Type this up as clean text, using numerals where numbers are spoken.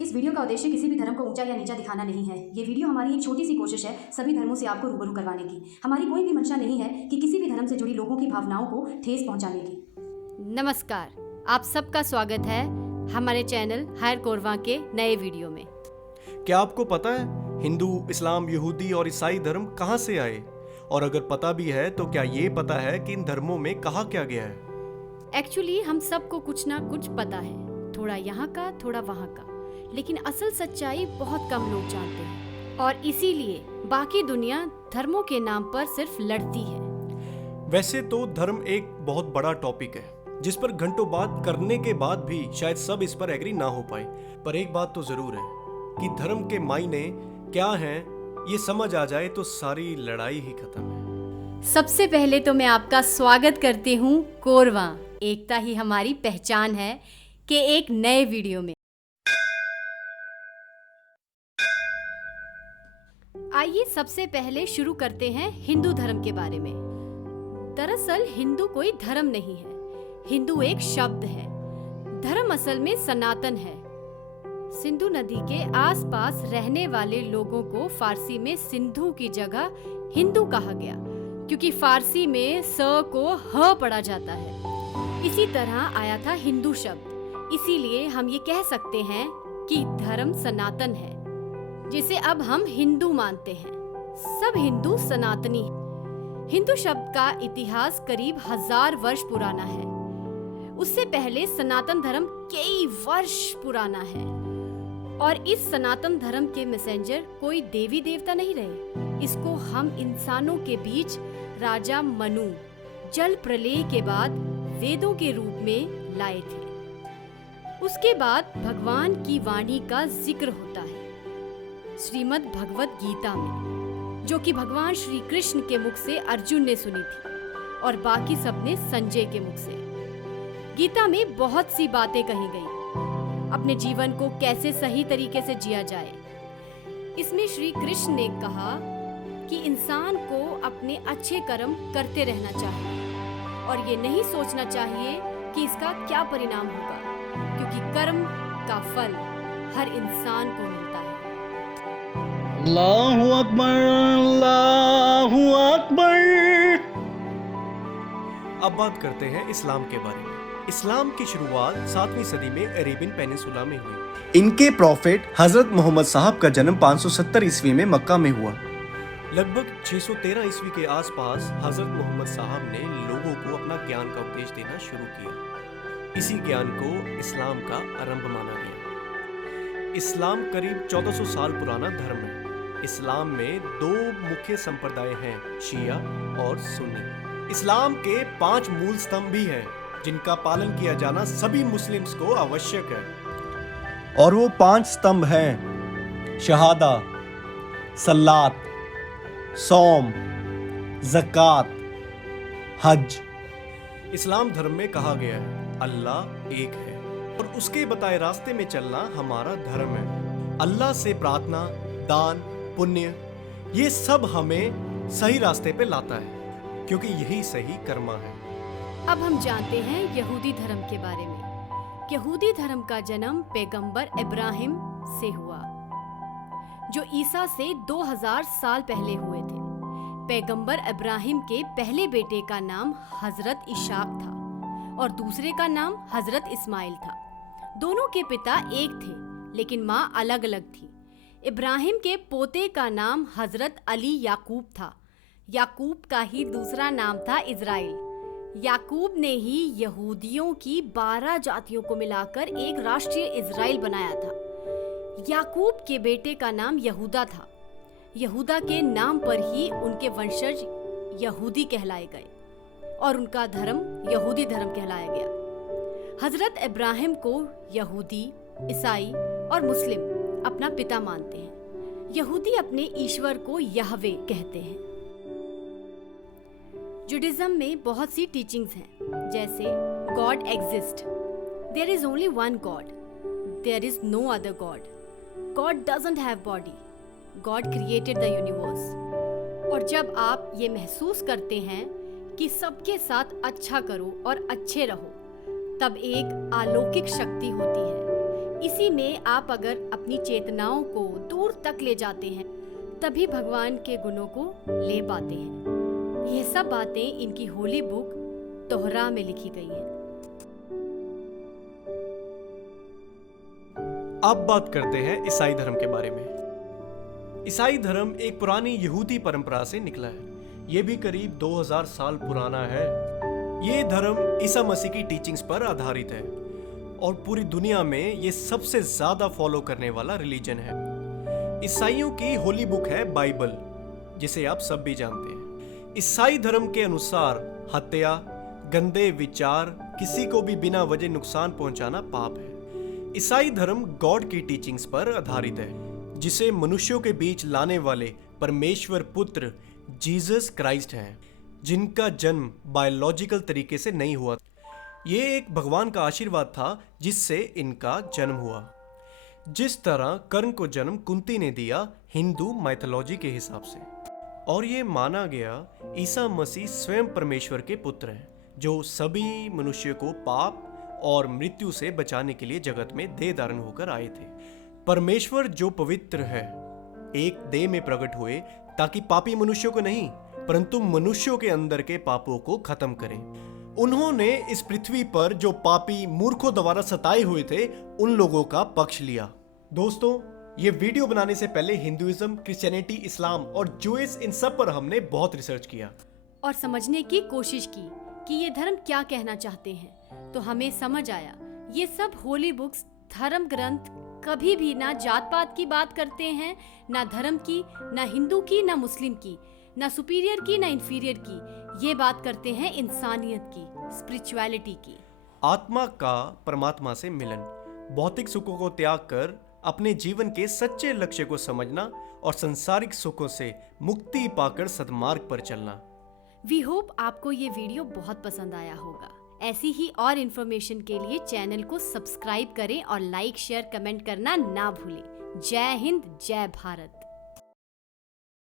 इस वीडियो का उद्देश्य किसी भी धर्म को ऊंचा या नीचा दिखाना नहीं है। ये वीडियो हमारी एक छोटी सी कोशिश है सभी धर्मों से आपको रूबरू करवाने की। हमारी कोई भी मंशा नहीं है कि किसी भी धर्म से जुड़ी लोगों की भावनाओं को ठेस पहुंचाने की। नमस्कार, आप सबका स्वागत है हमारे चैनल हायर कोरवा के नए वीडियो में। क्या आपको पता है हिंदू, इस्लाम, यहूदी और ईसाई धर्म कहाँ से आए? और अगर पता भी है तो क्या ये पता है कि इन धर्मों में कहा क्या गया है? एक्चुअली हम सबको कुछ ना कुछ पता है, थोड़ा यहाँ का थोड़ा वहाँ का, लेकिन असल सच्चाई बहुत कम लोग जानते हैं और इसीलिए बाकी दुनिया धर्मों के नाम पर सिर्फ लड़ती है। वैसे तो धर्म एक बहुत बड़ा टॉपिक है जिस पर घंटों बात करने के बाद भी शायद सब इस पर एग्री ना हो पाए, पर एक बात तो जरूर है कि धर्म के मायने क्या हैं ये समझ आ जाए तो सारी लड़ाई ही खत्म है। सबसे पहले तो मैं आपका स्वागत करती हूँ कोरवा, एकता ही हमारी पहचान है, के एक नए वीडियो में। आइए सबसे पहले शुरू करते हैं हिंदू धर्म के बारे में। दरअसल हिंदू कोई धर्म नहीं है, हिंदू एक शब्द है। धर्म असल में सनातन है। सिंधु नदी के आसपास रहने वाले लोगों को फारसी में सिंधु की जगह हिंदू कहा गया, क्योंकि फारसी में स को ह पढ़ा जाता है। इसी तरह आया था हिंदू शब्द, इसीलिए हम ये कह सकते हैं कि धर्म सनातन है, जिसे अब हम हिंदू मानते हैं। सब हिंदू सनातनी हैं। हिंदू शब्द का इतिहास करीब 1000 वर्ष पुराना है। उससे पहले सनातन धर्म कई वर्ष पुराना है और इस सनातन धर्म के मैसेंजर कोई देवी देवता नहीं रहे। इसको हम इंसानों के बीच राजा मनु जल प्रलय के बाद वेदों के रूप में लाए थे। उसके बाद भगवान की वाणी का जिक्र होता है श्रीमद् भगवत गीता में, जो कि भगवान श्री कृष्ण के मुख से अर्जुन ने सुनी थी और बाकी सबने संजय के मुख से। गीता में बहुत सी बातें कही गई, अपने जीवन को कैसे सही तरीके से जिया जाए। इसमें श्री कृष्ण ने कहा कि इंसान को अपने अच्छे कर्म करते रहना चाहिए और ये नहीं सोचना चाहिए कि इसका क्या परिणाम होगा, क्योंकि कर्म का फल हर इंसान को मिलता है। अल्लाहु अकबर, अल्लाहु अकबर। अब बात करते हैं इस्लाम के बारे में। इस्लाम की शुरुआत 7वीं सदी में अरेबियन पेनिनसुला में हुई। इनके प्रॉफिट हजरत मोहम्मद साहब का जन्म 570 ईस्वी में मक्का में हुआ। लगभग 613 ईस्वी के आसपास हजरत मोहम्मद साहब ने लोगों को अपना ज्ञान का उपदेश देना शुरू किया। इसी ज्ञान को इस्लाम का आरंभ माना गया। इस्लाम करीब 1400 साल पुराना धर्म है। इस्लाम में 2 मुख्य संप्रदाय हैं, शिया और सुन्नी। इस्लाम के 5 मूल स्तंभ भी हैं, जिनका पालन किया जाना सभी मुस्लिम्स को आवश्यक है। और वो 5 स्तंभ हैं शहादा, सलात, सौम, ज़कात, हज। इस्लाम धर्म में कहा गया है अल्लाह एक है और उसके बताए रास्ते में चलना हमारा धर्म है। अल्लाह से प्रार्थना, दान, पुण्य, ये सब हमें सही रास्ते पे लाता है, क्योंकि यही सही कर्मा है। अब हम जानते हैं यहूदी धर्म के बारे में। यहूदी धर्म का जन्म पैगंबर इब्राहिम से हुआ, जो ईसा से 2000 साल पहले हुए थे। पैगंबर इब्राहिम के पहले बेटे का नाम हजरत इशाक था और दूसरे का नाम हजरत इस्माइल था। दोनों के पिता एक थे, लेकिन माँ अलग अलग थी। इब्राहिम के पोते का नाम हजरत अली याकूब था। याकूब का ही दूसरा नाम था इजराइल। याकूब ने ही यहूदियों की 12 जातियों को मिलाकर एक राष्ट्रीय इजराइल बनाया था। याकूब के बेटे का नाम यहूदा था। यहूदा के नाम पर ही उनके वंशज यहूदी कहलाए गए और उनका धर्म यहूदी धर्म कहलाया गया। हजरत इब्राहिम को यहूदी, ईसाई और मुस्लिम अपना पिता मानते हैं। यहूदी अपने ईश्वर को यहवे कहते हैं। जुडिज्म में बहुत सी टीचिंग्स हैं, जैसे God exist, there is only one God, there is no other God, God doesn't have body, God created the universe. और जब आप ये महसूस करते हैं कि सबके साथ अच्छा करो और अच्छे रहो, तब एक अलौकिक शक्ति होती है। इसी में आप अगर अपनी चेतनाओं को दूर तक ले जाते हैं तभी भगवान के गुणों को ले पाते हैं। यह सब बातें इनकी होली बुक तोहरा में लिखी गई हैं। अब बात करते हैं ईसाई धर्म के बारे में। ईसाई धर्म एक पुरानी यहूदी परंपरा से निकला है। ये भी करीब 2000 साल पुराना है। ये धर्म ईसा मसीह की टीचिंग्स पर आधारित है और पूरी दुनिया में ये सबसे ज्यादा फॉलो करने वाला रिलीजन है। ईसाइयों की होली बुक है बाइबल, जिसे आप सब भी जानते हैं। ईसाई धर्म के अनुसार हत्या, गंदे विचार, किसी को भी बिना वजह नुकसान पहुंचाना पाप है। ईसाई धर्म गॉड की टीचिंग्स पर आधारित है, जिसे मनुष्यों के बीच लाने वाले परमेश्वर पुत्र जीसस क्राइस्ट हैं, जिनका जन्म बायोलॉजिकल तरीके से नहीं हुआ। ये एक भगवान का आशीर्वाद था जिससे इनका जन्म हुआ। जिस तरह कर्ण को जन्म कुंती ने दिया हिंदू माइथोलॉजी के हिसाब से। और ये माना गया ईसा मसीह स्वयं परमेश्वर के पुत्र हैं, जो सभी मनुष्य को पाप और मृत्यु से बचाने के लिए जगत में देह धारण होकर आए थे। परमेश्वर जो पवित्र है एक देह में प्रकट हुए ताकि पापी मनुष्यों को नहीं परंतु मनुष्यों के अंदर के पापों को खत्म करें। उन्होंने इस पृथ्वी पर जो पापी मूर्खों द्वारा सताए हुए थे उन लोगों का पक्ष लिया। दोस्तों, ये वीडियो बनाने से पहले हिंदुइज्म, क्रिश्चियनिटी, इस्लाम और जूइश इन सब पर हमने बहुत रिसर्च किया और समझने की कोशिश की कि ये धर्म क्या कहना चाहते हैं। तो हमें समझ आया ये सब होली बुक्स, धर्म ग्रंथ कभी भी ना जात पात की बात करते हैं, ना धर्म की, ना हिंदू की, ना मुस्लिम की, ना सुपीरियर की, ना इंफीरियर की। ये बात करते हैं इंसानियत की, स्पिरिचुअलिटी की, आत्मा का परमात्मा से मिलन, भौतिक सुखों को त्याग कर अपने जीवन के सच्चे लक्ष्य को समझना और संसारिक सुखों से मुक्ति पाकर सद्मार्ग पर चलना। वी होप आपको ये वीडियो बहुत पसंद आया होगा। ऐसी ही और इन्फॉर्मेशन के लिए चैनल को सब्सक्राइब करें और लाइक, शेयर, कमेंट करना ना भूलें। जय हिंद, जय भारत।